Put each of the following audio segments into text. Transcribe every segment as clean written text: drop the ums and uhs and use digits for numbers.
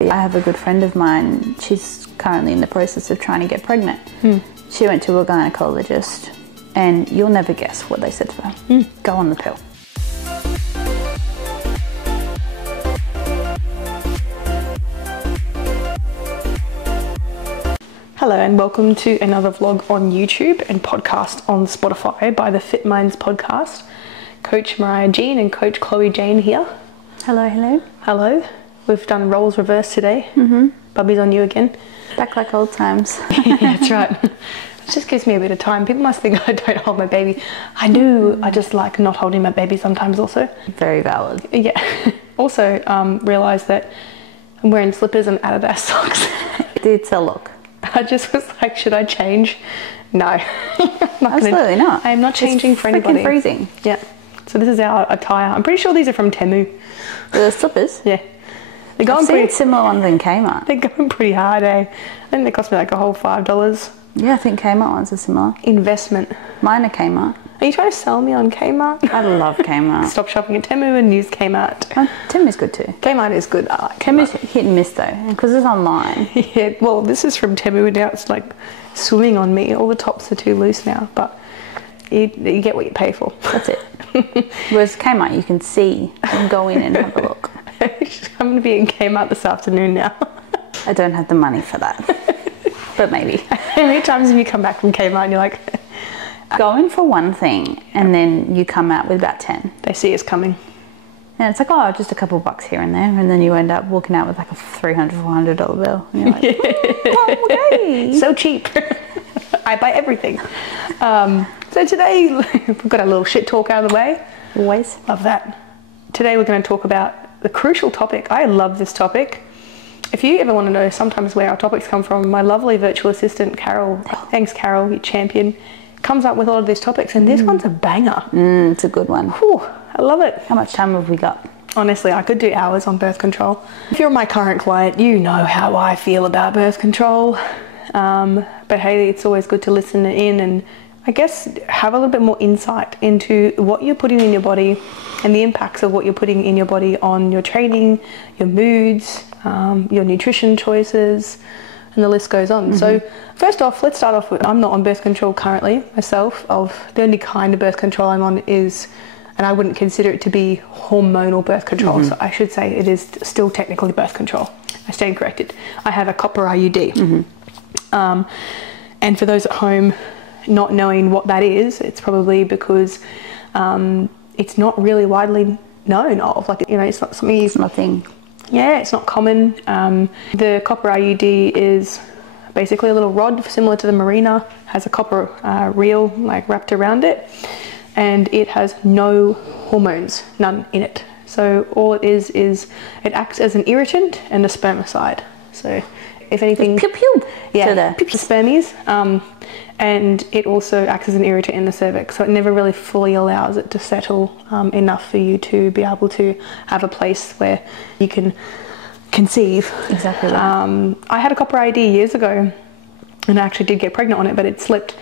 I have a good friend of mine, she's currently in the process of trying to get pregnant. She went to a gynecologist and you'll never guess what they said to her. Go on the pill. Hello and welcome to another vlog on YouTube and podcast on Spotify by the Fit Minds podcast. Coach Mariah Jean and Coach Chloe Jane here. Hello, hello. Hello. We've done roles reversed today. Bubby's on you again. Back like old times. Yeah, that's right. It just gives me a bit of time. People must think I don't hold my baby. I do. I just like not holding my baby sometimes also. Very valid. Yeah. Also realised that I'm wearing slippers and Adidas socks. It's a look. I just was like, should I change? No. Absolutely not. I am not changing for anybody. It's freaking freezing. Yeah. So this is our attire. I'm pretty sure these are from Temu. The slippers? Yeah. They're I've seen similar ones in Kmart. They're going pretty hard, eh? I think they cost me like a whole $5. Yeah, I think Kmart ones are similar. Investment. Mine are Kmart. Are you trying to sell me on Kmart? I love Kmart. Stop shopping at Temu and use Kmart. Temu's good too. Kmart is good. I like Temu's hit and miss though, because it's online. Yeah, well, this is from Temu and now it's like swimming on me. All the tops are too loose now, but you get what you pay for. That's it. Whereas Kmart, you can see and go in and have a look. I'm going to be in Kmart this afternoon now. I don't have the money for that, but maybe. How many times have you come back from Kmart and you're like... Go in for one thing and then you come out with about 10. They see us coming. And it's like, oh, just a couple bucks here and there. And then you end up walking out with like a $300, $400 bill. And you're like, oh, okay. So cheap. I buy everything. So today, we've got a little shit talk out of the way. Always. Love that. Today we're going to talk about the crucial topic. I love this topic. If you ever want to know sometimes where our topics come from, my lovely virtual assistant, Carol, thanks Carol, you champion, comes up with all of these topics, and this one's a banger. It's a good one. Whew, I love it. How much time have we got? Honestly, I could do hours on birth control. If you're my current client, you know how I feel about birth control. But hey, it's always good to listen in and I guess have a little bit more insight into what you're putting in your body and the impacts of what you're putting in your body on your training, your moods, your nutrition choices, and the list goes on. So first off, let's start off with, I'm not on birth control currently myself. The only kind of birth control I'm on is, and I wouldn't consider it to be hormonal birth control, so I should say it is still technically birth control. I stand corrected. I have a copper IUD. And for those at home not knowing what that is, it's probably because it's not really widely known of. Like, you know, it's not something... It's nothing. Yeah, it's not common. The copper IUD is basically a little rod similar to the Marina, has a copper reel like wrapped around it, and it has no hormones, none in it. So all it is it acts as an irritant and a spermicide. So if anything... Pew pew. Yeah, the spermies. And it also acts as an irritant in the cervix, so it never really fully allows it to settle enough for you to be able to have a place where you can conceive. Exactly that. I had a copper IUD years ago and I actually did get pregnant on it, but it slipped,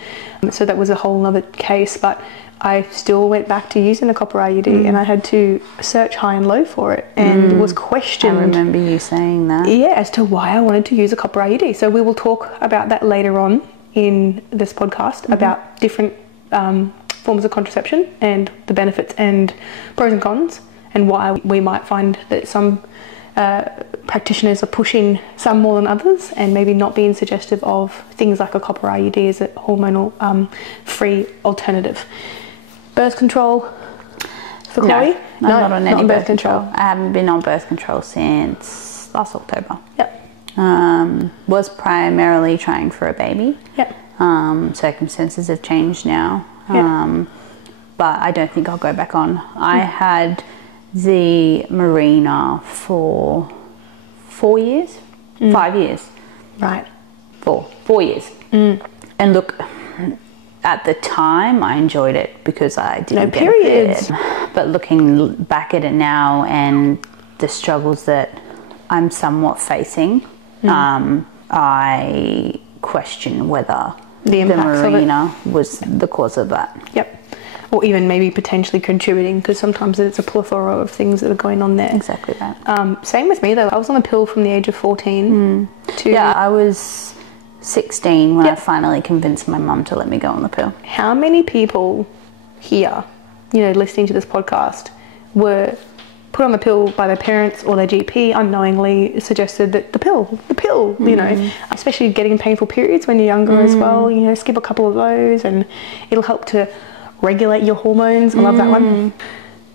so that was a whole other case. But I still went back to using a copper IUD and I had to search high and low for it and was questioned. I remember you saying that. Yeah, as to why I wanted to use a copper IUD. So we will talk about that later on in this podcast about different forms of contraception and the benefits and pros and cons, and why we might find that some practitioners are pushing some more than others and maybe not being suggestive of things like a copper IUD as a hormonal free alternative. Birth control for Chloe? No, I'm not on any birth control. I haven't been on birth control since last October. Yep. Was primarily trying for a baby. Yep. Circumstances have changed now. Yep. But I don't think I'll go back on. I had the Marina for 4 years, 5 years. Right. 4 years. And look, at the time I enjoyed it because I didn't get periods. But looking back at it now and the struggles that I'm somewhat facing, I question whether the Marina was the cause of that. Yep. or even maybe potentially contributing, because sometimes it's a plethora of things that are going on there. Exactly that. Same with me though. I was on the pill from the age of 14 to... Yeah, I was 16 when I finally convinced my mum to let me go on the pill. How many people here, you know, listening to this podcast, were put on the pill by their parents or their GP unknowingly suggested that the pill, you know, especially getting painful periods when you're younger as well, you know, skip a couple of those and it'll help to regulate your hormones. I love that one.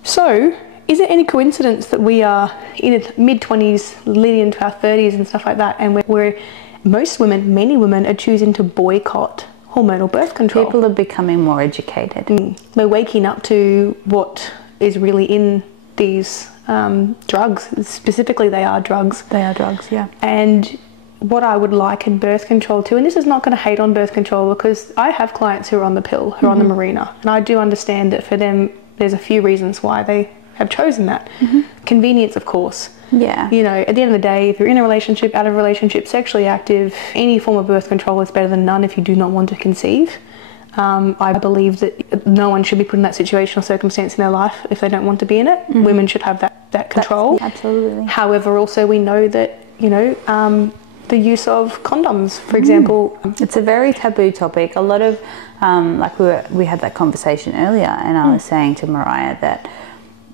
So, is it any coincidence that we are in our mid-20s, leading into our 30s and stuff like that, and where most women, many women, are choosing to boycott hormonal birth control? People are becoming more educated. We're waking up to what is really in these drugs. Specifically, they are drugs. They are drugs, yeah. And what I would like in birth control too, and this is not going to hate on birth control, because I have clients who are on the pill, who are on the Mirena, and I do understand that for them there's a few reasons why they have chosen that. Convenience, of course. Yeah. You know, at the end of the day, if you're in a relationship, out of a relationship, sexually active, any form of birth control is better than none if you do not want to conceive. I believe that no one should be put in that situation or circumstance in their life if they don't want to be in it. Women should have that control. Absolutely. However, also we know that, you know, the use of condoms, for example. It's a very taboo topic. A lot of, like we had that conversation earlier, and I was saying to Mariah that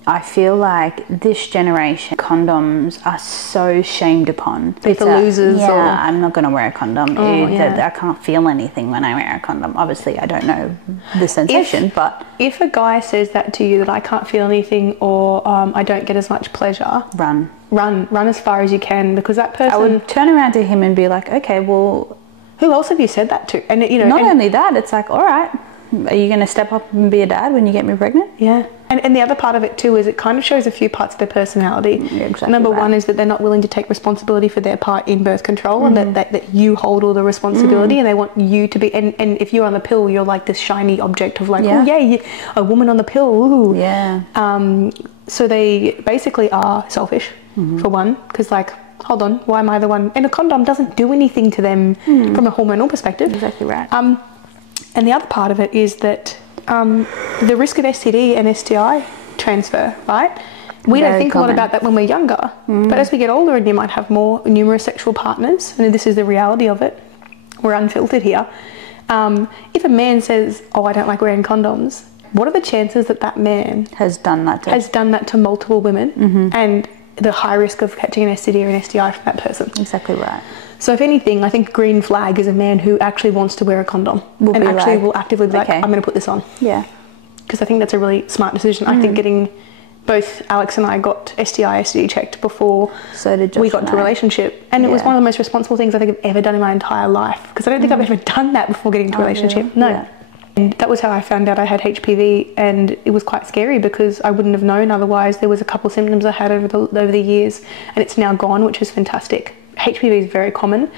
I feel like this generation, condoms are so shamed upon. They're for losers. Yeah, or... I'm not going to wear a condom. I can't feel anything when I wear a condom. Obviously, I don't know the sensation, but... If a guy says that to you, that I can't feel anything, or I don't get as much pleasure... Run as far as you can, because that person... I would turn around to him and be like, okay, well... Who else have you said that to? And, you know... Not only that, it's like, all right, are you going to step up and be a dad when you get me pregnant? Yeah. And the other part of it too is it kind of shows a few parts of their personality. Yeah, exactly. Number one is that they're not willing to take responsibility for their part in birth control, and that you hold all the responsibility, and they want you to be, and if you're on the pill, you're like this shiny object of like, oh yeah, a woman on the pill, ooh. Yeah. So they basically are selfish, for one, because like, hold on, why am I the one? And a condom doesn't do anything to them from a hormonal perspective. Exactly right. And the other part of it is that the risk of STD and STI transfer, right? We don't think a lot about that when we're younger, but as we get older and you might have more numerous sexual partners, and this is the reality of it, we're unfiltered here. If a man says, oh, I don't like wearing condoms, what are the chances that that man has done that to multiple women, and the high risk of catching an STD or an STI from that person? Exactly right. So if anything, I think green flag is a man who actually wants to wear a condom will actively be like, I'm going to put this on. Yeah. Because I think that's a really smart decision. I think both Alex and I got STI, STD checked before we got into a relationship. And it was one of the most responsible things I think I've ever done in my entire life. Because I don't think I've ever done that before getting into a relationship. Really? No. Yeah. And that was how I found out I had HPV, and it was quite scary because I wouldn't have known otherwise. There was a couple of symptoms I had over the years, and it's now gone, which is fantastic. HPV is very common,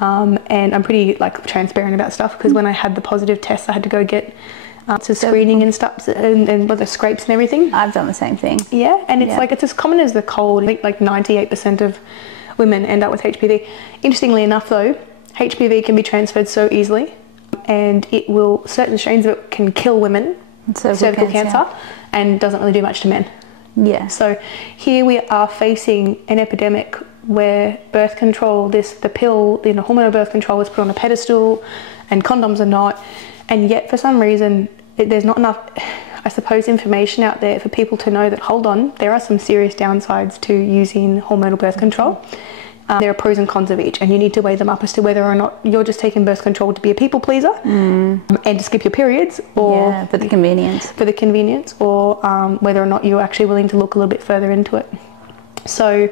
and I'm pretty like transparent about stuff, because when I had the positive test, I had to go get screening and stuff, and the scrapes and everything. I've done the same thing. Yeah, and it's like it's as common as the cold. I think like 98% of women end up with HPV. Interestingly enough, though, HPV can be transferred so easily, and it will, certain strains of it can kill women, cervical cancer, and doesn't really do much to men. Yeah. So here we are facing an epidemic where birth control, the pill, hormonal birth control is put on a pedestal, and condoms are not, and yet for some reason there's not enough, I suppose, information out there for people to know that, hold on, there are some serious downsides to using hormonal birth control. There are pros and cons of each, and you need to weigh them up as to whether or not you're just taking birth control to be a people pleaser and to skip your periods, or for the convenience, or whether or not you're actually willing to look a little bit further into it. So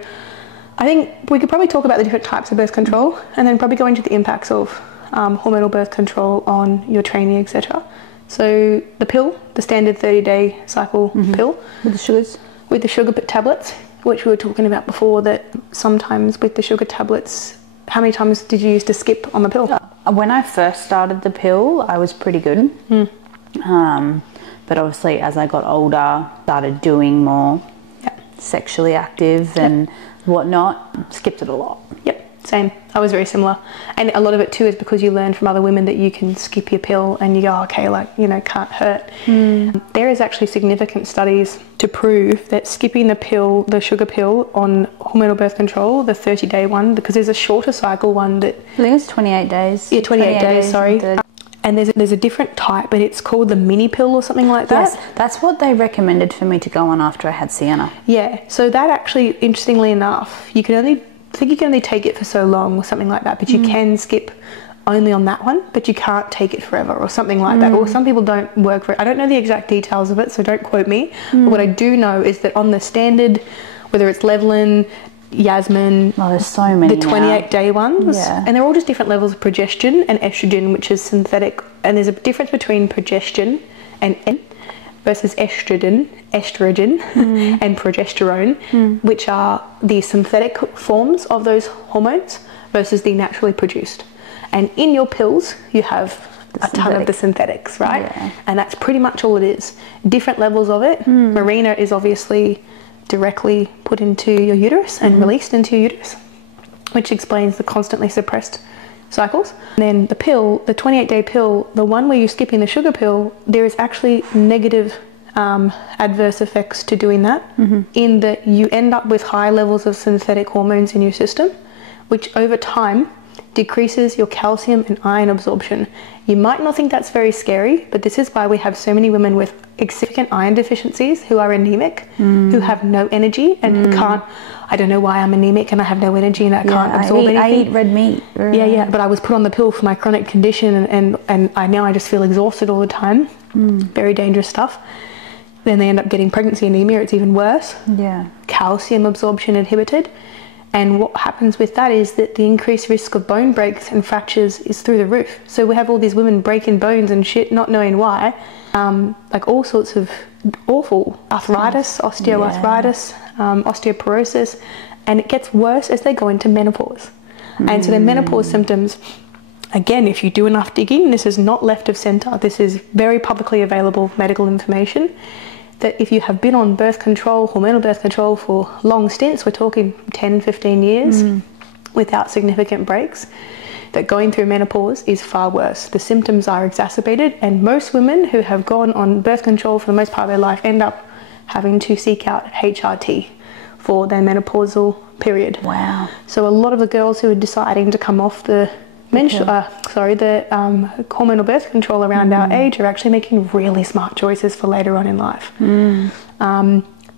I think we could probably talk about the different types of birth control, and then probably go into the impacts of hormonal birth control on your training, etc. So the pill, the standard 30-day cycle pill with the sugar tablets, which we were talking about before, that sometimes with the sugar tablets, how many times did you used to skip on the pill? When I first started the pill, I was pretty good. But obviously as I got older, started doing more sexually active and whatnot, skipped it a lot. Yep. Same. I was very similar. And a lot of it too is because you learn from other women that you can skip your pill and you go, okay, like, you know, can't hurt. There is actually significant studies to prove that skipping the pill, the sugar pill on hormonal birth control, the 30-day one, because there's a shorter cycle one that... I think it's 28 days. Yeah, 28 days, sorry. And there's a different type, but it's called the mini pill or something like that. Yes, that's what they recommended for me to go on after I had Sienna. Yeah, so that actually, interestingly enough, I think you can only take it for so long or something like that, but you can skip only on that one, but you can't take it forever or something like that. Or some people don't work for it. I don't know the exact details of it, so don't quote me. But what I do know is that on the standard, whether it's Levlin, Yasmin, there's so many the 28-day ones, and they're all just different levels of progestin and estrogen, which is synthetic. And there's a difference between progestin and versus estrogen and progesterone, which are the synthetic forms of those hormones versus the naturally produced. And in your pills, you have a ton of the synthetics, right? Yeah. And that's pretty much all it is. Different levels of it. Marina is obviously directly put into your uterus and released into your uterus, which explains the constantly suppressed cycles. And then the pill, the 28-day pill, the one where you're skipping the sugar pill, there is actually negative adverse effects to doing that, in that you end up with high levels of synthetic hormones in your system, which over time decreases your calcium and iron absorption. You might not think that's very scary, but this is why we have so many women with significant iron deficiencies who are anemic, who have no energy and who can't, I don't know why I'm anemic and I have no energy and I can't absorb anything. I eat red meat. Yeah, but I was put on the pill for my chronic condition and I just feel exhausted all the time. Very dangerous stuff. Then they end up getting pregnancy anemia, it's even worse. Yeah. Calcium absorption inhibited. And what happens with that is that the increased risk of bone breaks and fractures is through the roof. So we have all these women breaking bones and shit, not knowing why. Like all sorts of awful arthritis, osteoarthritis, osteoporosis, and it gets worse as they go into menopause. And so the menopause symptoms, again, if you do enough digging, this is not left of centre, this is very publicly available medical information, that if you have been on birth control, hormonal birth control for long stints, we're talking 10, 15 years, without significant breaks, that going through menopause is far worse. The symptoms are exacerbated, and most women who have gone on birth control for the most part of their life end up having to seek out HRT for their menopausal period. Wow. So a lot of the girls who are deciding to come off the hormonal birth control around our age are actually making really smart choices for later on in life.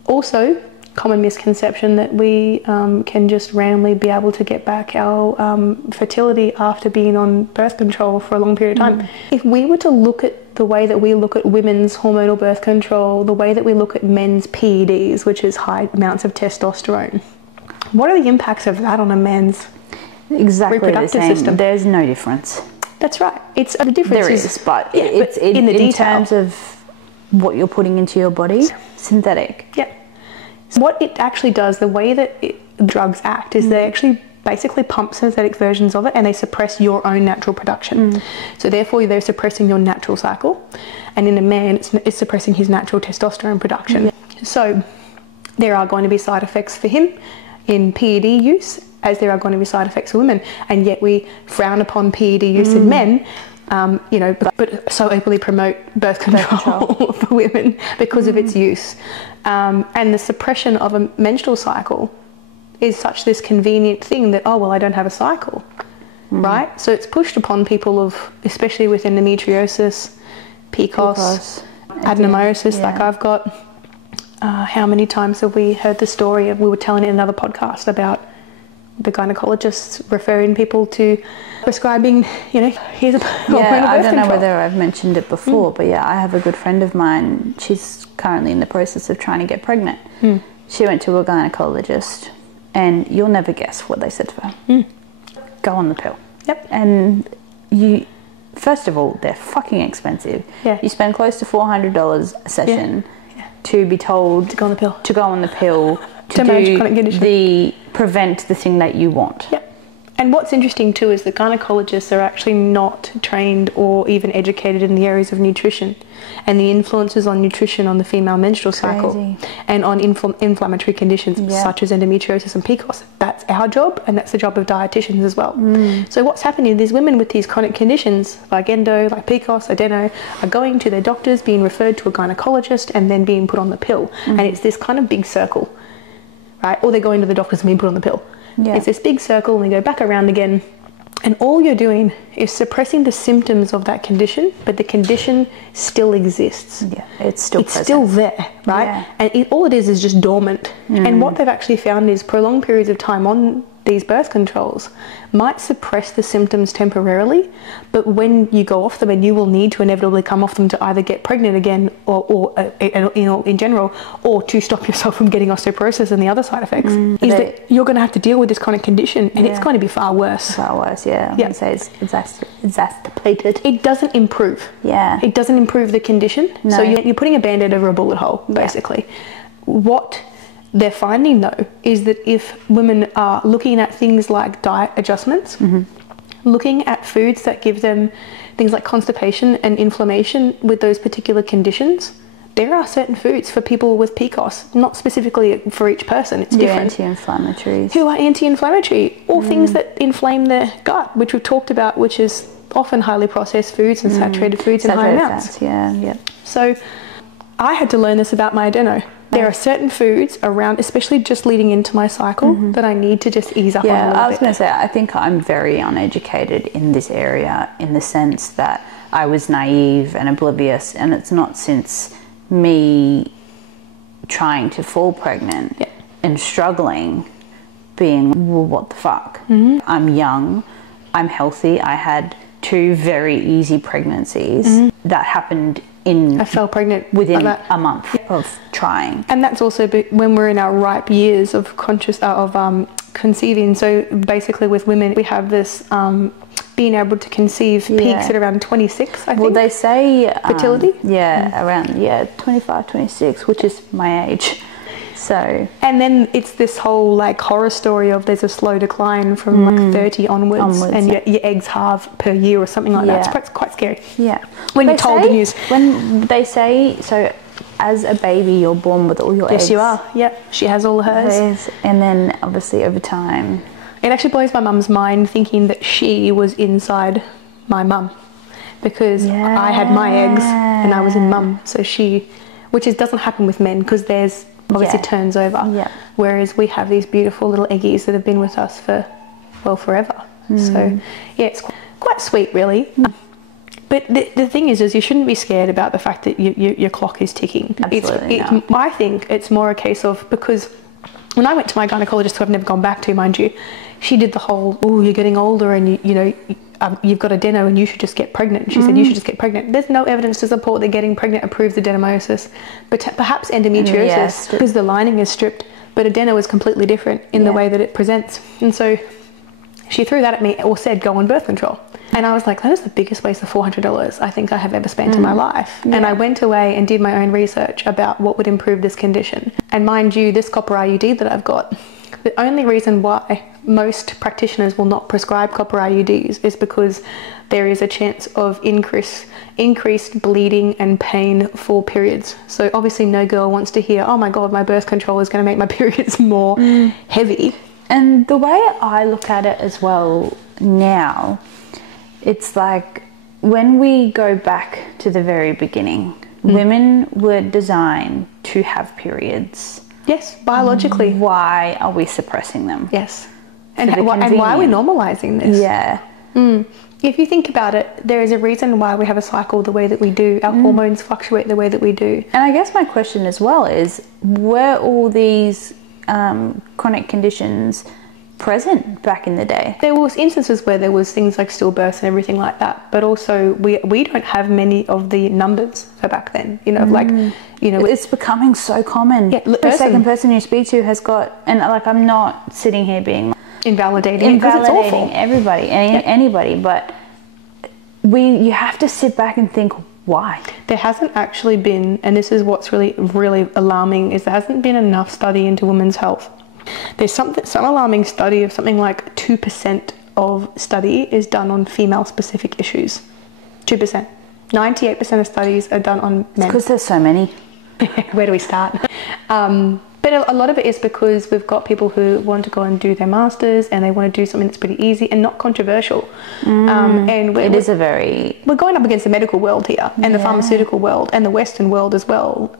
Also, common misconception that we can just randomly be able to get back our fertility after being on birth control for a long period of time. If we were to look at the way that we look at women's hormonal birth control, the way that we look at men's PEDs, which is high amounts of testosterone, what are the impacts of that on a man's reproductive system? There's no difference. That's right. It's the difference. There is, but it's in terms of what you're putting into your body, synthetic. Yeah. So what it actually does, the way that drugs act, is they actually basically pump synthetic versions of it and they suppress your own natural production. So therefore they're suppressing your natural cycle, and in a man it's suppressing his natural testosterone production. So there are going to be side effects for him in PED use, as there are going to be side effects for women, and yet we frown upon PED use in men, but so openly promote birth control for women because of its use. And the suppression of a menstrual cycle is such this convenient thing that, oh, well, I don't have a cycle, right? So it's pushed upon people of, especially with endometriosis, PCOS, adenomyosis, like I've got. How many times have we heard the story of, we were telling in another podcast about the gynecologists referring people to prescribing, here's a hormonal I birth don't know control. whether I've mentioned it before, but I have a good friend of mine. She's currently in the process of trying to get pregnant. She went to a gynecologist, and you'll never guess what they said to her. Go on the pill. Yep. And first of all, they're fucking expensive. Yeah. You spend close to $400 a session to be told to go on the pill. To go on the pill to do prevent the thing that you want. Yep. And what's interesting too is that gynecologists are actually not trained or even educated in the areas of nutrition and the influences on nutrition on the female menstrual cycle and on inflammatory conditions such as endometriosis and PCOS. That's our job, and that's the job of dietitians as well. So what's happening, these women with these chronic conditions like endo, like PCOS, adeno, are going to their doctors, being referred to a gynecologist, and then being put on the pill. And it's this kind of big circle, right? Or they're going to the doctors and being put on the pill. It's this big circle, and they go back around again, and all you're doing is suppressing the symptoms of that condition, but the condition still exists. It's still present. Still there, right? And all it is just dormant. And what they've actually found is prolonged periods of time on these birth controls might suppress the symptoms temporarily, but when you go off them, and you will need to inevitably come off them to either get pregnant again or in general, or to stop yourself from getting osteoporosis and the other side effects, is that you're going to have to deal with this chronic condition, and it's going to be far worse. Far worse, I'm going to say it's exacerbated. It doesn't improve. It doesn't improve the condition. So you're putting a band-aid over a bullet hole, basically. What they're finding though is that if women are looking at things like diet adjustments, looking at foods that give them things like constipation and inflammation with those particular conditions, there are certain foods for people with PCOS, not specifically for each person, it's different. Anti-inflammatories. Who are anti-inflammatory, or things that inflame the gut, which we've talked about, which is often highly processed foods and saturated foods in high amounts. So I had to learn this about my adeno. There are certain foods around, especially just leading into my cycle, that I need to just ease up on a little bit. I was going to say, I think I'm very uneducated in this area, in the sense that I was naive and oblivious, and it's not since me trying to fall pregnant and struggling, being, well, what the fuck? I'm young, I'm healthy, I had 2 very easy pregnancies that happened I fell pregnant within a month of trying. And that's also when we're in our ripe years of conceiving. So basically with women, we have this being able to conceive peaks at around 26, I think. Well, they say fertility? Around 25, 26, which is my age. So, and then it's this whole like horror story of there's a slow decline from like 30 onwards and your eggs halve per year or something like that. It's quite scary. When you're told the news. When they say, so as a baby you're born with all your eggs. Yes, you are. She has all of hers. And then obviously over time. It actually blows my mum's mind thinking that she was inside my mum, because I had my eggs and I was in mum. So which doesn't happen with men, because there's obviously turns over, whereas we have these beautiful little eggies that have been with us for, well, forever. So it's quite sweet, really. But the thing is you shouldn't be scared about the fact that your clock is ticking. Absolutely not. I think it's more a case of, because when I went to my gynecologist, who I've never gone back to, mind you, she did the whole, oh, you're getting older and you've got adeno and you should just get pregnant. She said you should just get pregnant. There's no evidence to support that getting pregnant improves adenomyosis, but perhaps endometriosis, because the lining is stripped, but adeno is completely different in the way that it presents. And so she threw that at me, or said go on birth control. And I was like, that is the biggest waste of $400 I think I have ever spent in my life. And I went away and did my own research about what would improve this condition. And mind you, this copper IUD that I've got, the only reason why most practitioners will not prescribe copper IUDs is because there is a chance of increased bleeding and pain for periods. So obviously no girl wants to hear, oh my God, my birth control is going to make my periods more heavy. And the way I look at it as well now, it's like when we go back to the very beginning, women were designed to have periods. Yes, biologically. Why are we suppressing them? Yes. And why are we normalizing this? If you think about it, there is a reason why we have a cycle the way that we do. Our hormones fluctuate the way that we do. And I guess my question as well is, were all these chronic conditions present back in the day? There was instances where there was things like stillbirths and everything like that, but also we don't have many of the numbers for back then, it's becoming so common. The second person you speak to has got, and like, I'm not sitting here being invalidating because it's awful. Everybody, anybody, but you have to sit back and think, why? There hasn't actually been, and this is what's really, really alarming, is there hasn't been enough study into women's health. There's some alarming study of something like 2% of study is done on female-specific issues. 2%. 98% of studies are done on men. Because there's so many. Where do we start? But a lot of it is because we've got people who want to go and do their masters and they want to do something that's pretty easy and not controversial. And we're going up against the medical world here and the pharmaceutical world and the Western world as well.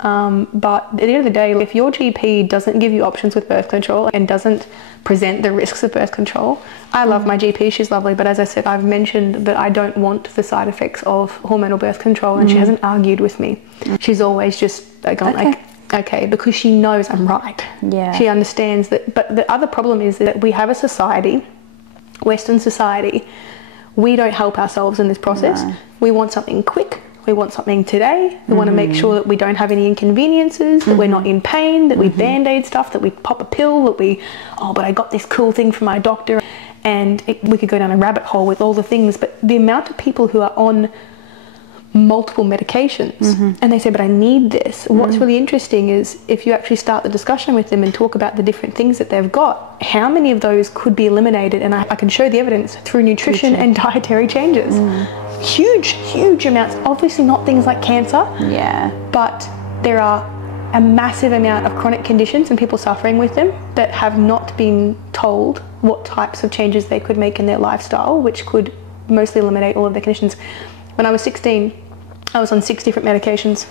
But at the end of the day, if your GP doesn't give you options with birth control and doesn't present the risks of birth control, I love my GP, she's lovely, but as I said, I've mentioned that I don't want the side effects of hormonal birth control, and she hasn't argued with me. She's always just gone like, okay, because she knows I'm right. Yeah. She understands that. But the other problem is that we have a society, Western society, we don't help ourselves in this process. No. We want something quick. We want something today. We want to make sure that we don't have any inconveniences, that we're not in pain, that we band-aid stuff, that we pop a pill, that we, but I got this cool thing from my doctor. And we could go down a rabbit hole with all the things. But the amount of people who are on multiple medications and they say, but I need this. What's really interesting is if you actually start the discussion with them and talk about the different things that they've got, how many of those could be eliminated? And I can show the evidence through nutrition and dietary changes. Huge amounts. Obviously not things like cancer, but there are a massive amount of chronic conditions and people suffering with them that have not been told what types of changes they could make in their lifestyle, which could mostly eliminate all of their conditions. When I was 16, I was on 6 different medications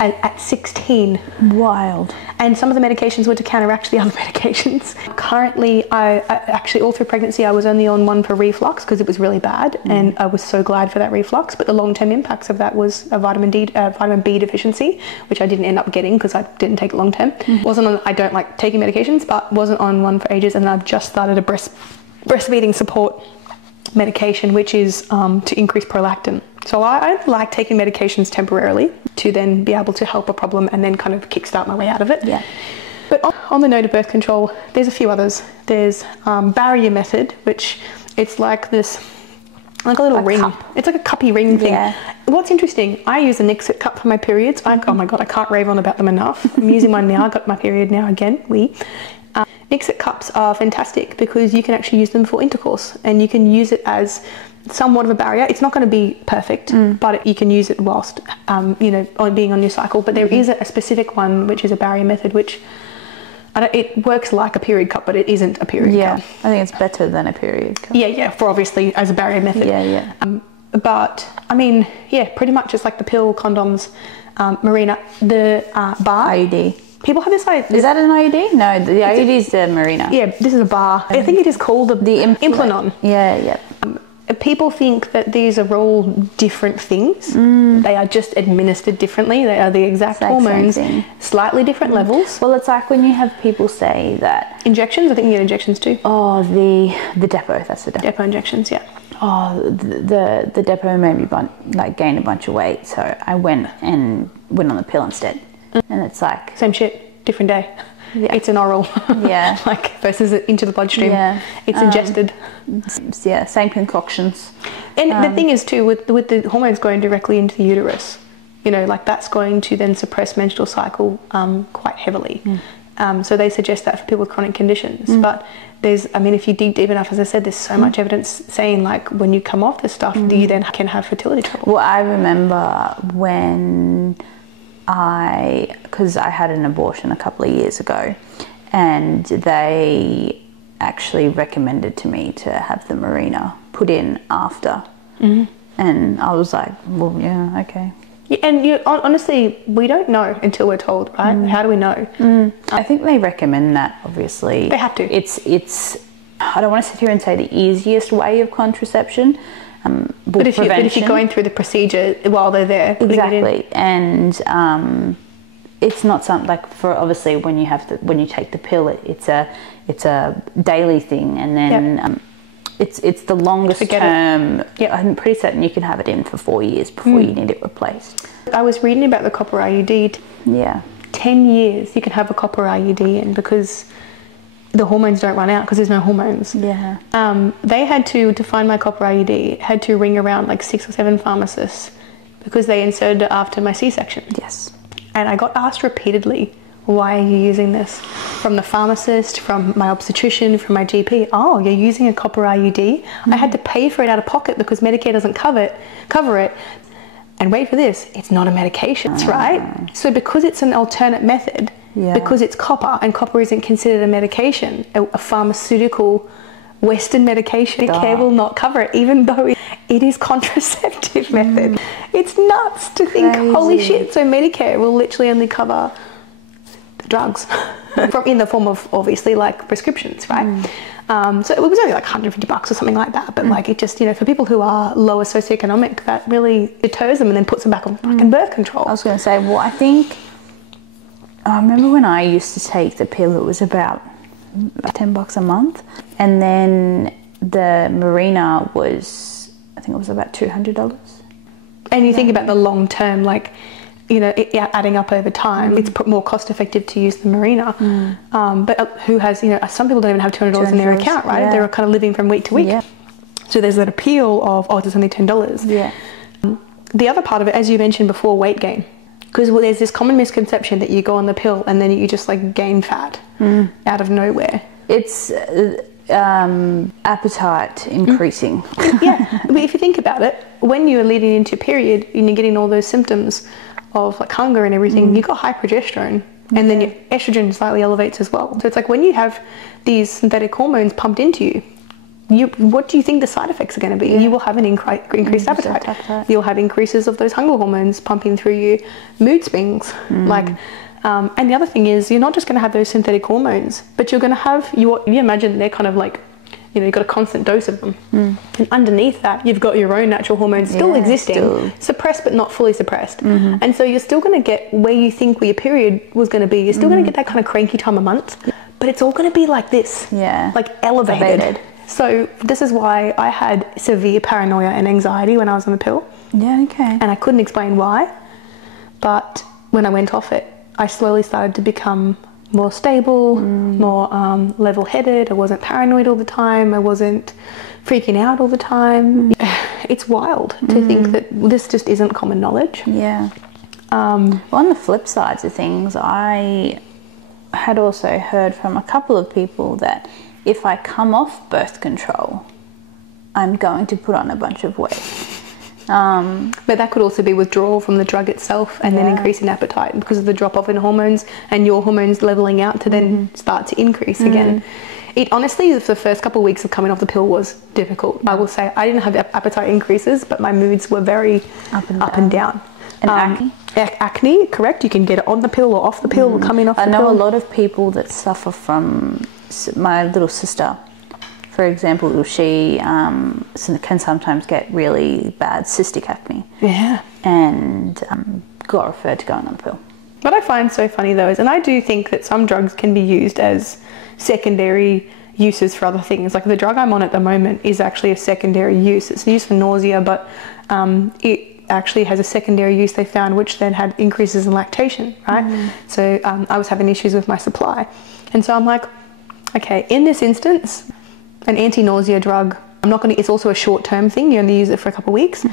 at 16. Wild. And some of the medications were to counteract the other medications. Currently, I actually all through pregnancy, I was only on one for reflux because it was really bad, and I was so glad for that reflux. But the long-term impacts of that was a vitamin B deficiency, which I didn't end up getting because I didn't take it long-term. I don't like taking medications, but wasn't on one for ages, and I've just started a breastfeeding support medication, which is to increase prolactin. So I like taking medications temporarily to then be able to help a problem and then kind of kickstart my way out of it. Yeah. But on the note of birth control, there's a few others. There's barrier method, which it's like this, like a little ring. Cup. It's like a cuppy ring thing. Yeah. What's interesting, I use a Nixit cup for my periods. Oh my God, I can't rave on about them enough. I'm using one now. I got my period now again. Nixit cups are fantastic because you can actually use them for intercourse and you can use it as somewhat of a barrier. It's not going to be perfect, but you can use it whilst, on being on your cycle. But there is a specific one, which is a barrier method, which it works like a period cup, but it isn't a period cup. I think it's better than a period cup. Yeah, for obviously as a barrier method. But I mean, pretty much it's like the pill, condoms, Marina, the bar. IUD. People have this idea. Is that an IUD? No, the IUD is the Marina. Yeah, this is a bar. I think it is called the Implanon. Yeah. People think that these are all different things. They are just administered differently. They are the exact hormones, slightly different levels. Well, it's like when you have people say that... Injections? I think you get injections too. Oh, the depot. That's the depot. Depot injections, yeah. Oh, the depot made me gain a bunch of weight. So I went on the pill instead. And it's like... Same shit, different day. Yeah. It's an oral. Yeah. Versus into the bloodstream. Yeah. It's ingested. Same concoctions. And the thing is too, with the hormones going directly into the uterus, that's going to then suppress menstrual cycle quite heavily. So they suggest that for people with chronic conditions. But if you dig deep enough, as I said, there's so much evidence saying when you come off this stuff, you then can have fertility trouble. Well, I remember when... because I had an abortion a couple of years ago, and they actually recommended to me to have the Marina put in after, and I was like, well, yeah, okay. Yeah, and honestly, we don't know until we're told, right? How do we know? I think they recommend that. Obviously, they have to. It's. I don't want to sit here and say the easiest way of contraception. But if you're going through the procedure while they're there, exactly, and it's not something for obviously when you take the pill, it's a daily thing, and then it's the longest term. Yeah, I'm pretty certain you can have it in for 4 years before you need it replaced. I was reading about the copper IUD. Yeah, 10 years you can have a copper IUD, and because the hormones don't run out because there's no hormones. Yeah. They had to find my copper IUD, had to ring around 6 or 7 pharmacists because they inserted it after my C-section. Yes. And I got asked repeatedly, Why are you using this? From the pharmacist, from my obstetrician, from my GP. Oh, you're using a copper IUD? I had to pay for it out of pocket because Medicare doesn't cover it. And wait for this, it's not a medication, right? So because it's an alternate method, because it's copper, and copper isn't considered a medication, a pharmaceutical Western medication, Medicare will not cover it, even though it is contraceptive method. It's nuts to think, holy shit, so Medicare will literally only cover the drugs in the form of, obviously, like prescriptions, right? So it was only like $150 or something like that, but like it just, you know, for people who are lower socioeconomic, that really deters them and then puts them back on fucking birth control. I was going to say, well, I remember when I used to take the pill, it was about $10 a month, and then the Mirena was, I think it was about $200. And you think about the long term, like, you know, adding up over time, it's more cost effective to use the Mirena. But who has, you know, some people don't even have $200 in their account, right? Yeah. They're kind of living from week to week. Yeah. So there's that appeal of, oh, it's only $10. Yeah. The other part of it, as you mentioned before, weight gain. Because there's this common misconception that you go on the pill and then you just like gain fat out of nowhere. It's appetite increasing. Yeah, but if you think about it, when you're leading into a period and you're getting all those symptoms of like hunger and everything, you've got high progesterone, and then your estrogen slightly elevates as well. So it's like when you have these synthetic hormones pumped into you, what do you think the side effects are going to be? You will have an increased appetite. You'll have increases of those hunger hormones pumping through you, mood swings, like. And the other thing is, you're not just going to have those synthetic hormones, but you're going to have, you imagine they're kind of like, you know, you've got a constant dose of them. And underneath that, you've got your own natural hormones still existing, suppressed but not fully suppressed. And so you're still going to get where you think your period was going to be. You're still going to get that kind of cranky time a month, but it's all going to be like this, like elevated. So this is why I had severe paranoia and anxiety when I was on the pill. Yeah, okay. And I couldn't explain why, but when I went off it, I slowly started to become more stable, more level-headed. I wasn't paranoid all the time. I wasn't freaking out all the time. It's wild to think that this just isn't common knowledge. Yeah. Well, on the flip sides of things, I had also heard from a couple of people that if I come off birth control, I'm going to put on a bunch of weight. But that could also be withdrawal from the drug itself and then increase in appetite because of the drop off in hormones and your hormones leveling out to then start to increase again. It honestly, the first couple of weeks of coming off the pill was difficult. I will say I didn't have appetite increases, but my moods were very up and down. And acne? Acne, correct. You can get it on the pill or off the pill or coming off the pill. I know a lot of people that suffer from, my little sister, for example, she can sometimes get really bad cystic acne. Yeah. And got referred to going on the pill. What I find so funny though is, and I do think that some drugs can be used as secondary uses for other things. Like the drug I'm on at the moment is actually a secondary use. It's used for nausea, but it actually has a secondary use they found, which then had increases in lactation, right? So I was having issues with my supply. And so I'm like, okay, in this instance, an anti-nausea drug, it's also a short-term thing. You only use it for a couple of weeks.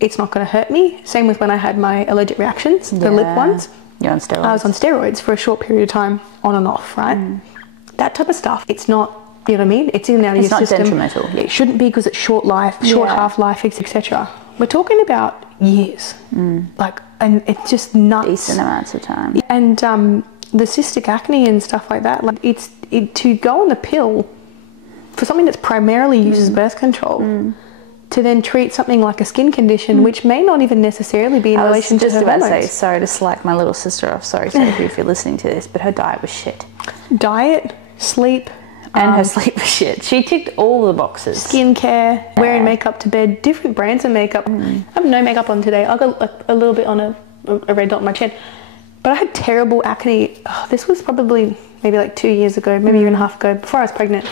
It's not going to hurt me. Same with when I had my allergic reactions, the lip ones. You're on steroids. I was on steroids for a short period of time, on and off, right? That type of stuff, it's not, you know what I mean? It's in and out of your system. It's not detrimental. It shouldn't be because it's short life, short half-life, etc. We're talking about years. Like, and it's just nuts. Decent amounts of time. And the cystic acne and stuff like that, like to go on the pill for something that's primarily used as birth control, to then treat something like a skin condition, which may not even necessarily be in relation to her hormones. I was just about to say, sorry to slack my little sister off, sorry Sophie if you're listening to this, but her diet was shit. Diet, sleep. And her sleep was shit. She ticked all the boxes. Skincare, wearing makeup to bed, different brands of makeup. I have no makeup on today. I've got a little bit on a red dot on my chin. But I had terrible acne. This was probably maybe like 2 years ago, maybe a year and a half ago, before I was pregnant.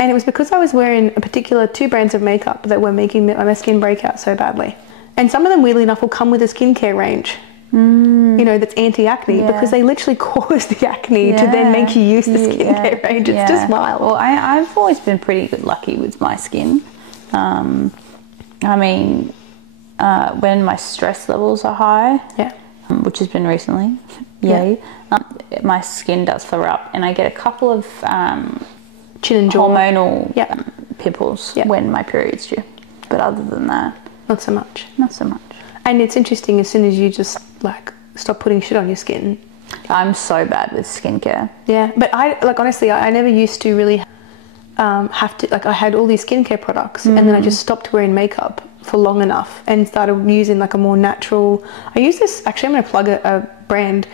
And it was because I was wearing a particular 2 brands of makeup that were making my skin break out so badly. And some of them, weirdly enough, will come with a skincare range, you know, that's anti-acne, because they literally cause the acne to then make you use the skincare range. It's just wild. Well, I've always been pretty lucky with my skin. I mean, when my stress levels are high, which has been recently, my skin does flare up, and I get a couple of chin and jaw hormonal pimples when my period's due. But other than that, not so much. Not so much. And it's interesting, as soon as you just like stop putting shit on your skin. I'm so bad with skincare. Yeah, but honestly, I never used to really have to, like, I had all these skincare products and then I just stopped wearing makeup for long enough and started using like a more natural, I use this, actually I'm going to plug a brand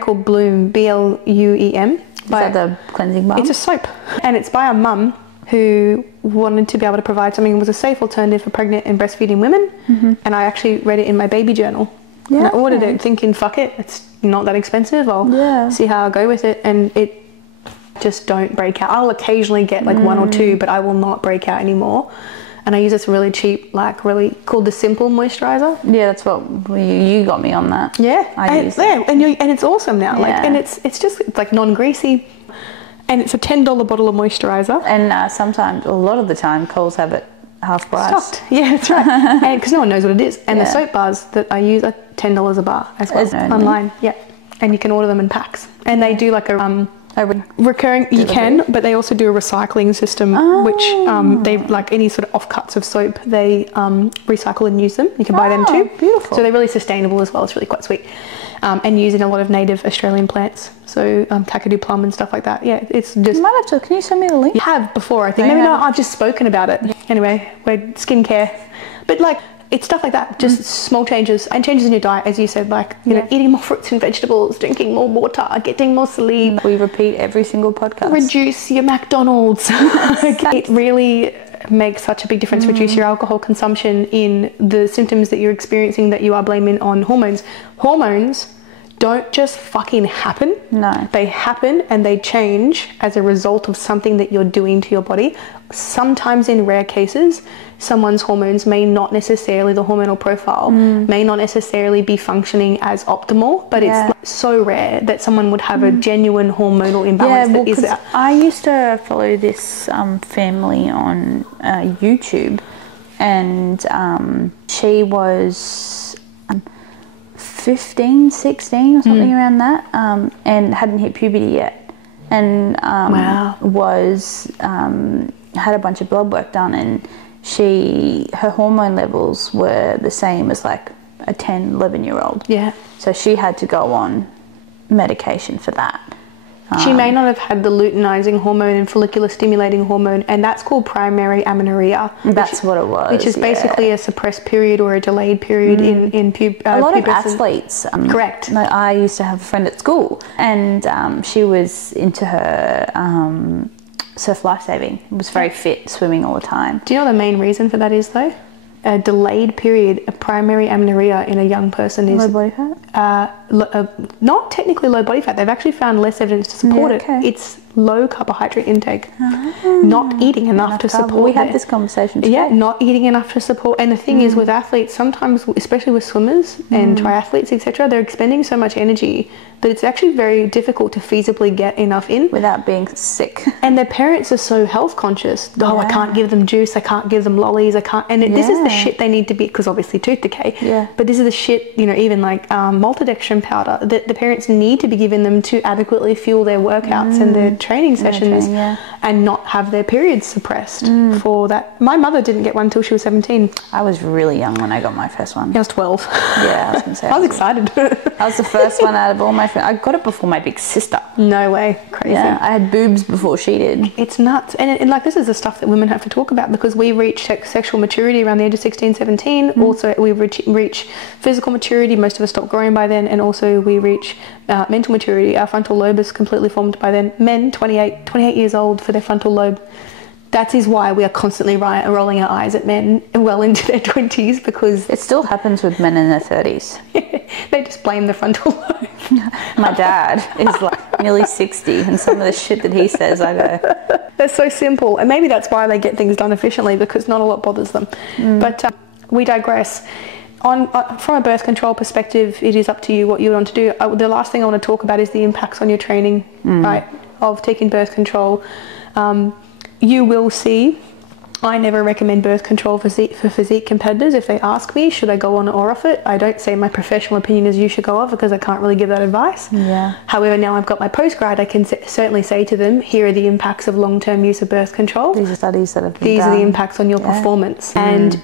called Bloom, Bluem. Is that the cleansing balm? It's a soap, and it's by a mum who wanted to be able to provide something that was a safe alternative for pregnant and breastfeeding women, and I actually read it in my baby journal. And I ordered it thinking, fuck it, it's not that expensive, I'll see how I go with it, and it just don't break out. I'll occasionally get like one or two, but I will not break out anymore. And I use this really cheap, like really called the Simple moisturizer. Yeah, that's what you got me on that. Yeah, I use it. And it's awesome now. Like, and it's like non-greasy, and it's a $10 bottle of moisturizer. And sometimes, a lot of the time, Coles have it half price. Stocked. Yeah, that's right. And because no one knows what it is. And the soap bars that I use are $10 a bar as well online. Yeah, and you can order them in packs. And they do like a recurring, you can, but they also do a recycling system, which they, like any sort of offcuts of soap, they recycle and use them. You can buy them too. Beautiful. So they're really sustainable as well. It's really quite sweet. And using a lot of native Australian plants, so Kakadu plum and stuff like that. Yeah, it's just. You might have to. Can you send me the link? I have before, I think. Maybe not. I've just spoken about it. Yeah. Anyway, we're skincare, but like it's stuff like that. Just small changes and changes in your diet, as you said, like you know, eating more fruits and vegetables, drinking more water, getting more sleep. We repeat every single podcast. Reduce your McDonald's. It really makes such a big difference. Reduce your alcohol consumption in the symptoms that you're experiencing that you are blaming on hormones. Hormones don't just fucking happen. No. They happen and they change as a result of something that you're doing to your body. Sometimes, in rare cases, someone's hormones may not necessarily, the hormonal profile may not necessarily be functioning as optimal, but it's like so rare that someone would have a genuine hormonal imbalance that is that. I used to follow this family on YouTube, and she was 15, 16 or something around that, and hadn't hit puberty yet, and was had a bunch of blood work done, and her hormone levels were the same as like a 10, 11-year-old. Yeah. So she had to go on medication for that. She may not have had the luteinizing hormone and follicular stimulating hormone, and that's called primary amenorrhea. That's what it was. Which is basically a suppressed period or a delayed period in puberty. A lot of athletes. Correct. I used to have a friend at school, and she was into her surf lifesaving. Was very fit, swimming all the time. Do you know what the main reason for that is, though? A delayed period of primary amenorrhea in a young person is low body fat. Not technically low body fat. They've actually found less evidence to support it. It's low carbohydrate intake, not eating enough to support. We had this conversation today. Yeah, not eating enough to support. And the thing is, with athletes, sometimes, especially with swimmers and triathletes, etc., they're expending so much energy that it's actually very difficult to feasibly get enough in without being sick. And their parents are so health conscious. Oh, I can't give them juice. I can't give them lollies. I can't. And this is the shit they need to be, because obviously tooth decay. Yeah. But this is the shit, you know, even like maltodextrin powder that the parents need to be giving them to adequately fuel their workouts and their training sessions, and not have their periods suppressed for that. My mother didn't get one until she was 17. I was really young when I got my first one. I was 12. Yeah, I was going to say. I was excited. I was the first one out of all my friends. I got it before my big sister. No way. Crazy. Yeah, I had boobs before she did. It's nuts. And like, this is the stuff that women have to talk about, because we reach sexual maturity around the age of 16, 17. Also, we reach physical maturity. Most of us stop growing by then. And also we reach mental maturity. Our frontal lobe is completely formed by then. Men, 28 years old for their frontal lobe. That is why we are constantly rolling our eyes at men well into their 20s, because it still happens with men in their 30s. They just blame the frontal lobe. My dad is like nearly 60, and some of the shit that he says, I go, that's so simple. And maybe that's why they get things done efficiently, because not a lot bothers them. But we digress. From a birth control perspective, it is up to you what you want to do. The last thing I want to talk about is the impacts on your training, right, of taking birth control. You will see I never recommend birth control for physique competitors. If they ask me, should I go on or off it? I don't say my professional opinion is you should go off, because I can't really give that advice. Yeah. However, now I've got my postgrad, I can certainly say to them, here are the impacts of long-term use of birth control. These are studies that have been These done. are the impacts on your performance. And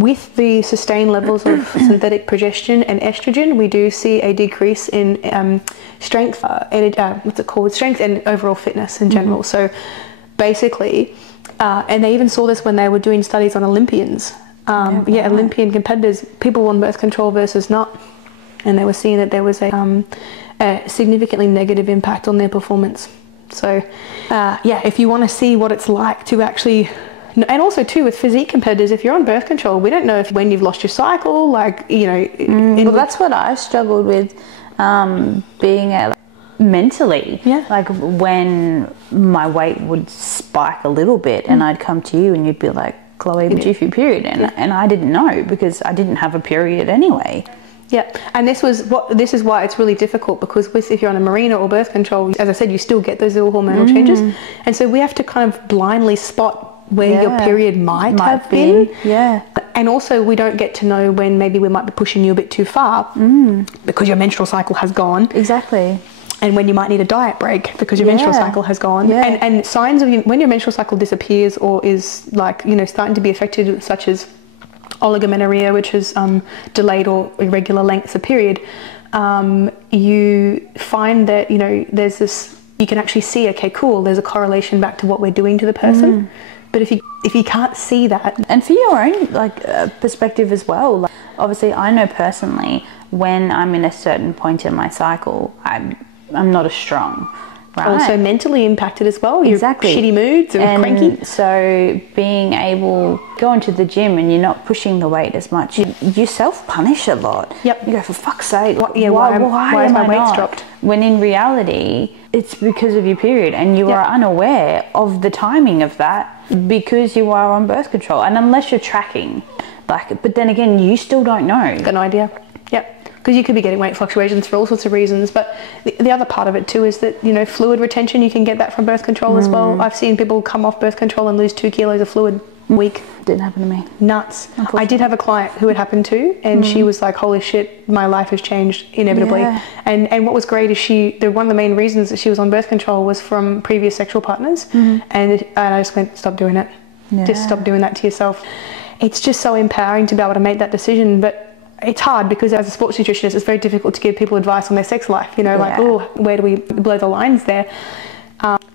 with the sustained levels of synthetic progesterone and estrogen, we do see a decrease in strength, strength and overall fitness in general. So basically, and they even saw this when they were doing studies on Olympians. Olympian competitors, people on birth control versus not. And they were seeing that there was a significantly negative impact on their performance. So, if you want to see what it's like to actually... And also too, with physique competitors, if you're on birth control, we don't know when you've lost your cycle, well, that's what I struggled with, being mentally. Yeah. Like when my weight would spike a little bit and I'd come to you and you'd be like, Chloe, did you have your period? And I didn't know, because I didn't have a period anyway. Yeah, and this is why it's really difficult, because if you're on a Mirena or birth control, as I said, you still get those little hormonal changes. And so we have to kind of blindly spot where your period might have been. Yeah. And also we don't get to know when maybe we might be pushing you a bit too far because your menstrual cycle has gone. Exactly. And when you might need a diet break because your menstrual cycle has gone. Yeah. And signs of when your menstrual cycle disappears or is starting to be affected, such as oligomenorrhea, which is delayed or irregular lengths of period, you find that, there's this, you can actually see, okay, cool, there's a correlation back to what we're doing to the person. But if you can't see that, and for your own perspective as well, obviously I know personally when I'm in a certain point in my cycle, I'm not as strong. Right? Also mentally impacted as well. Exactly. Shitty moods and cranky. So being able to go into the gym and you're not pushing the weight as much, you self-punish a lot. Yep. You go, for fuck's sake, why is my weight dropped? When in reality, it's because of your period, and you are unaware of the timing of that because you are on birth control. And unless you're tracking, but then again, you still don't know. Got no idea. Yep. Because you could be getting weight fluctuations for all sorts of reasons. But the other part of it too is that, fluid retention, you can get that from birth control as well. I've seen people come off birth control and lose 2 kilos of fluid a week. Didn't happen to me. Nuts. I did have a client who it happened to, and she was like, holy shit, my life has changed inevitably. Yeah. And what was great is one of the main reasons that she was on birth control was from previous sexual partners. And I just went, stop doing it. Yeah. Just stop doing that to yourself. It's just so empowering to be able to make that decision. But it's hard because as a sports nutritionist, it's very difficult to give people advice on their sex life. Where do we blur the lines there?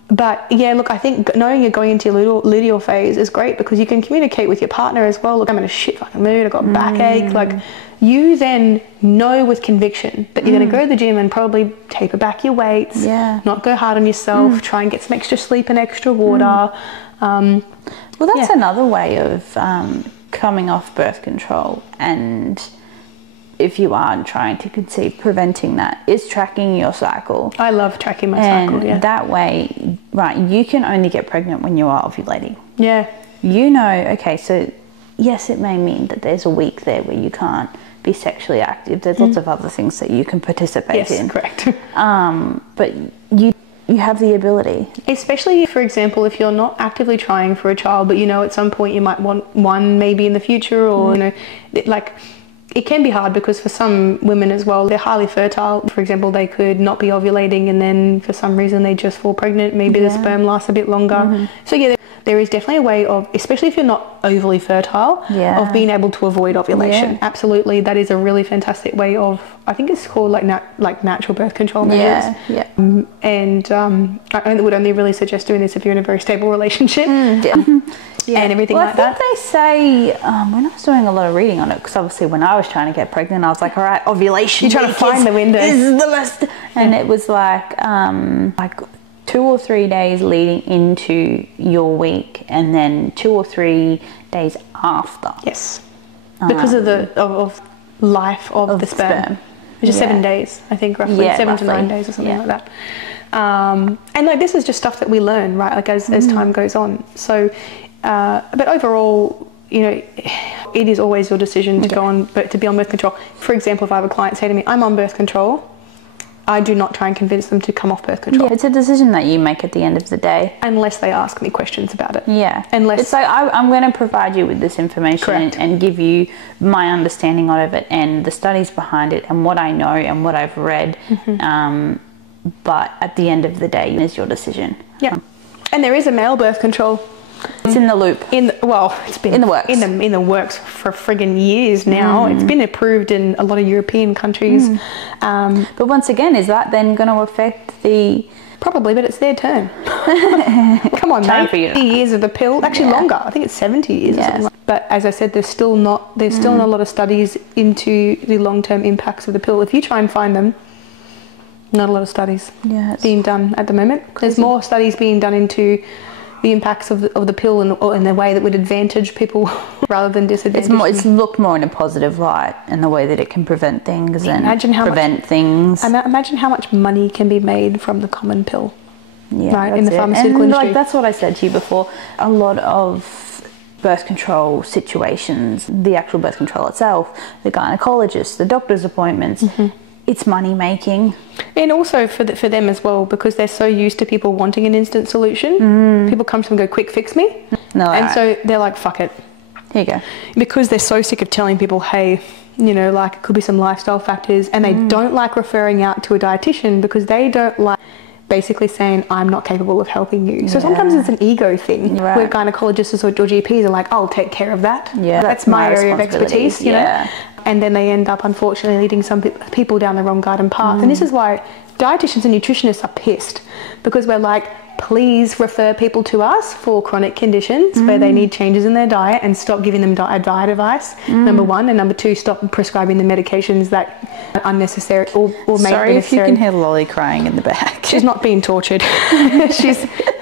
But yeah, look, I think knowing you're going into your luteal phase is great, because you can communicate with your partner as well. Look, I'm in a shit fucking mood. I've got backache. You then know with conviction that you're going to go to the gym and probably taper back your weights. Yeah. Not go hard on yourself. Try and get some extra sleep and extra water. Well, that's another way of coming off birth control, and if you aren't trying to conceive, preventing that is tracking your cycle. I love tracking my cycle, and that way, you can only get pregnant when you are ovulating. Yeah. Okay, so yes, it may mean that there's a week there where you can't be sexually active. There's lots of other things that you can participate in. Yes, correct. But you have the ability. Especially, for example, if you're not actively trying for a child, but at some point you might want one maybe in the future, or, it can be hard because for some women as well, they're highly fertile. For example, they could not be ovulating and then for some reason they just fall pregnant. Maybe the sperm lasts a bit longer. So yeah, there is definitely a way of, especially if you're not overly fertile, of being able to avoid ovulation. Absolutely. That is a really fantastic way of, I think it's called natural birth control measures. And I would only really suggest doing this if you're in a very stable relationship. And everything like that. I think they say, when I was doing a lot of reading on it, because obviously when I was trying to get pregnant, I was like, all right, ovulation. You're trying to find the window. This is the best. And it was like 2 or 3 days leading into your week, and then 2 or 3 days after. Yes. Because of the life of the sperm. Which is 7 days, I think, roughly. 7 to 9 days or something like that. And this is just stuff that we learn, right? As time goes on. So, but overall, it is always your decision to go on, but to be on birth control. For example, if I have a client say to me, I'm on birth control, I do not try and convince them to come off birth control. Yeah, it's a decision that you make at the end of the day. Unless they ask me questions about it. Yeah. Unless it's like, I'm going to provide you with this information and give you my understanding of it and the studies behind it and what I know and what I've read. But at the end of the day, it's your decision. Yeah. And there is a male birth control. It's in the loop. It's been in the works. In the works for friggin' years now. It's been approved in a lot of European countries. But once again, is that then going to affect the... Probably, but it's their turn. Come on, mate. 50 years of the pill. Actually, longer. I think it's 70 years or something. But as I said, there's still not a lot of studies into the long-term impacts of the pill. If you try and find them, not a lot of studies being done at the moment. There's more studies being done into the impacts of the pill in the way that would advantage people rather than disadvantage them. It's looked more in a positive light in the way that it can prevent things things. Imagine how much money can be made from the common pill. Yeah, right, in the pharmaceutical industry. Like, that's what I said to you before. A lot of birth control situations, the actual birth control itself, the gynecologist, the doctor's appointments, it's money making. And also for them as well, because they're so used to people wanting an instant solution. People come to them and go, quick, fix me. So they're like, fuck it. Here you go. Because they're so sick of telling people, hey, you know, like it could be some lifestyle factors, and they don't like referring out to a dietitian because they don't like basically saying, I'm not capable of helping you. So sometimes it's an ego thing where gynecologists or GPs are like, I'll take care of that. Yeah, that's my area of expertise, you know. And then they end up, unfortunately, leading some people down the wrong garden path. And this is why dietitians and nutritionists are pissed, because we're like, please refer people to us for chronic conditions where they need changes in their diet, and stop giving them diet advice, number one. And number two, stop prescribing the medications that are unnecessary or make necessary. Sorry if you can hear Lolly crying in the back. She's not being tortured.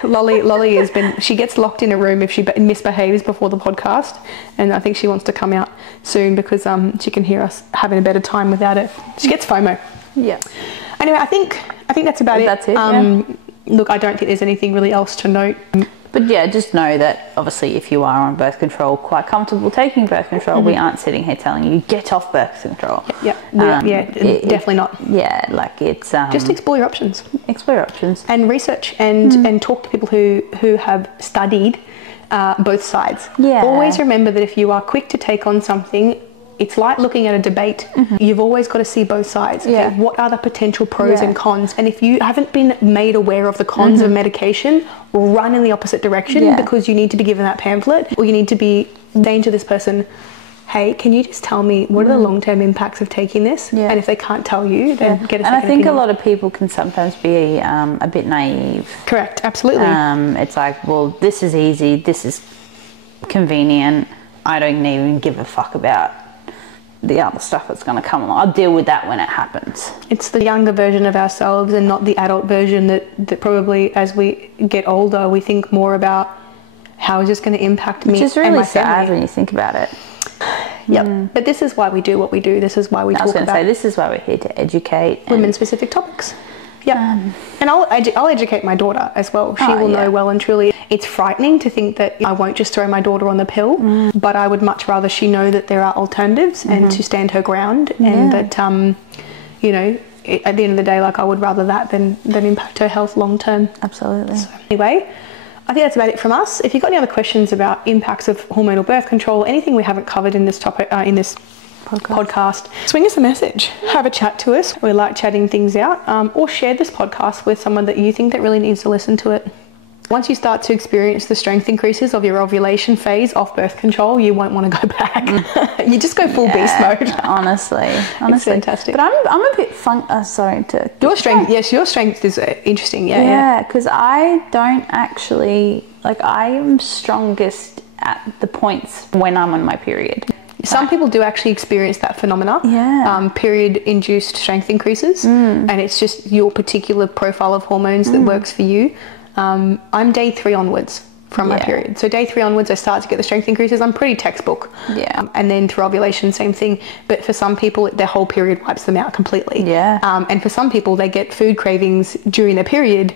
Lolly has been, she gets locked in a room if she misbehaves before the podcast, and I think she wants to come out soon because she can hear us having a better time without it. She gets FOMO. Yeah. Anyway, I think that's about it. That's it. Look, I don't think there's anything really else to note. But yeah, just know that obviously if you are on birth control, quite comfortable taking birth control, we aren't sitting here telling you get off birth control. Definitely not. Yeah, like it's just explore your options. Explore your options and research and talk to people who have studied both sides. Yeah. Always remember that if you are quick to take on something, it's like looking at a debate. You've always got to see both sides. Okay? What are the potential pros and cons? And if you haven't been made aware of the cons of medication, run in the opposite direction because you need to be given that pamphlet, or you need to be saying to this person, hey, can you just tell me what are the long-term impacts of taking this? And if they can't tell you, then get a second And I think opinion. a lot of people can sometimes be a bit naive. Correct, absolutely. It's like, well, this is easy, this is convenient, I don't even give a fuck about the other stuff that's going to come along. I'll deal with that when it happens. It's the younger version of ourselves and not the adult version that probably as we get older we think more about how is this going to impact me and my family. Which is really sad when you think about it. Yep. But this is why we do what we do. This is why we talk about... I was going to say, this is why we're here to educate. Women-specific topics. Yeah. And I'll educate my daughter as well. She will know well and truly. It's frightening to think that I won't just throw my daughter on the pill, but I would much rather she know that there are alternatives and to stand her ground, and that, you know, at the end of the day, like, I would rather that than impact her health long term. Absolutely. So, anyway, I think that's about it from us. If you've got any other questions about impacts of hormonal birth control, anything we haven't covered in this topic, in this podcast, swing us a message, have a chat to us. We like chatting things out, or share this podcast with someone that you think that really needs to listen to it. Once you start to experience the strength increases of your ovulation phase off birth control, you won't want to go back. You just go full beast mode. Honestly, it's fantastic. But I'm a bit sorry to... Your strength, yes, your strength is interesting. Yeah, because I don't actually, like, I am strongest at the points when I'm on my period. Some people do actually experience that phenomena, period-induced strength increases, and it's just your particular profile of hormones that works for you. I'm day 3 onwards from my period. So day 3 onwards, I start to get the strength increases. I'm pretty textbook. And then through ovulation, same thing. But for some people, their whole period wipes them out completely. And for some people, they get food cravings during their period,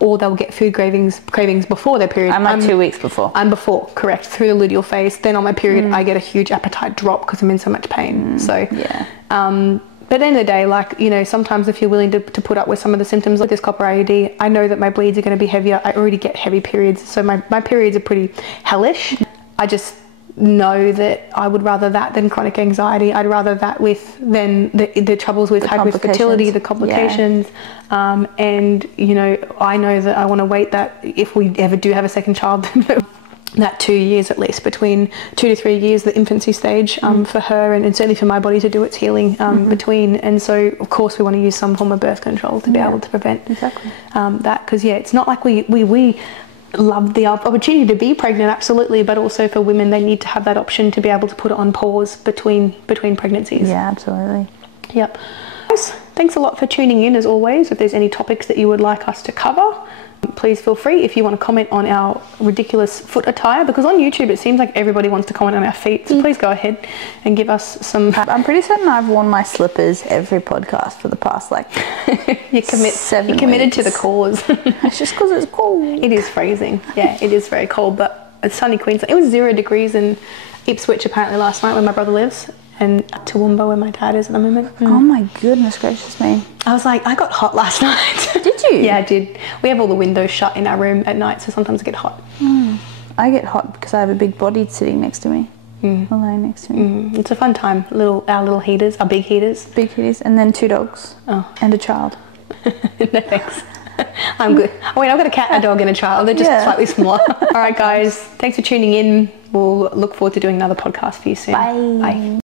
or they'll get food cravings before their period. I'm like 2 weeks before. I'm before, correct, through the luteal phase. Then on my period, I get a huge appetite drop because I'm in so much pain. So, But at the end of the day, like, you know, sometimes if you're willing to put up with some of the symptoms like this copper IUD, I know that my bleeds are going to be heavier. I already get heavy periods, so my periods are pretty hellish. I just know that I would rather that than chronic anxiety. I'd rather that than the troubles with hyperfertility, the complications. Yeah. And, you know, I know that I want to wait that if we ever do have a second child, that 2 years at least, between 2 to 3 years, the infancy stage for her, and certainly for my body to do its healing between. And so of course we want to use some form of birth control to be able to prevent that, because it's not like we love the opportunity to be pregnant, absolutely, but also for women, they need to have that option to be able to put it on pause between pregnancies. Yeah, absolutely. Yep. Thanks a lot for tuning in, as always. If there's any topics that you would like us to cover, please feel free. If you want to comment on our ridiculous foot attire, because on YouTube it seems like everybody wants to comment on our feet, so please go ahead and give us some. I'm pretty certain I've worn my slippers every podcast for the past you committed to the cause. It's just because it's cold. It is freezing. Yeah, it is very cold, but it's sunny Queensland. It was 0 degrees in Ipswich apparently last night, where my brother lives, and Toowoomba, where my dad is at the moment. Oh my goodness gracious me. I was like, I got hot last night. Did you? Yeah, I did. We have all the windows shut in our room at night, so sometimes I get hot. I get hot because I have a big body sitting next to me. Lying next to me. It's a fun time. Our little heaters, our big heaters. Big heaters, and then 2 dogs. Oh. And a child. No thanks. I'm good. Oh wait, I've got a cat, a dog and a child. They're just slightly smaller. All right guys, thanks for tuning in. We'll look forward to doing another podcast for you soon. Bye. Bye.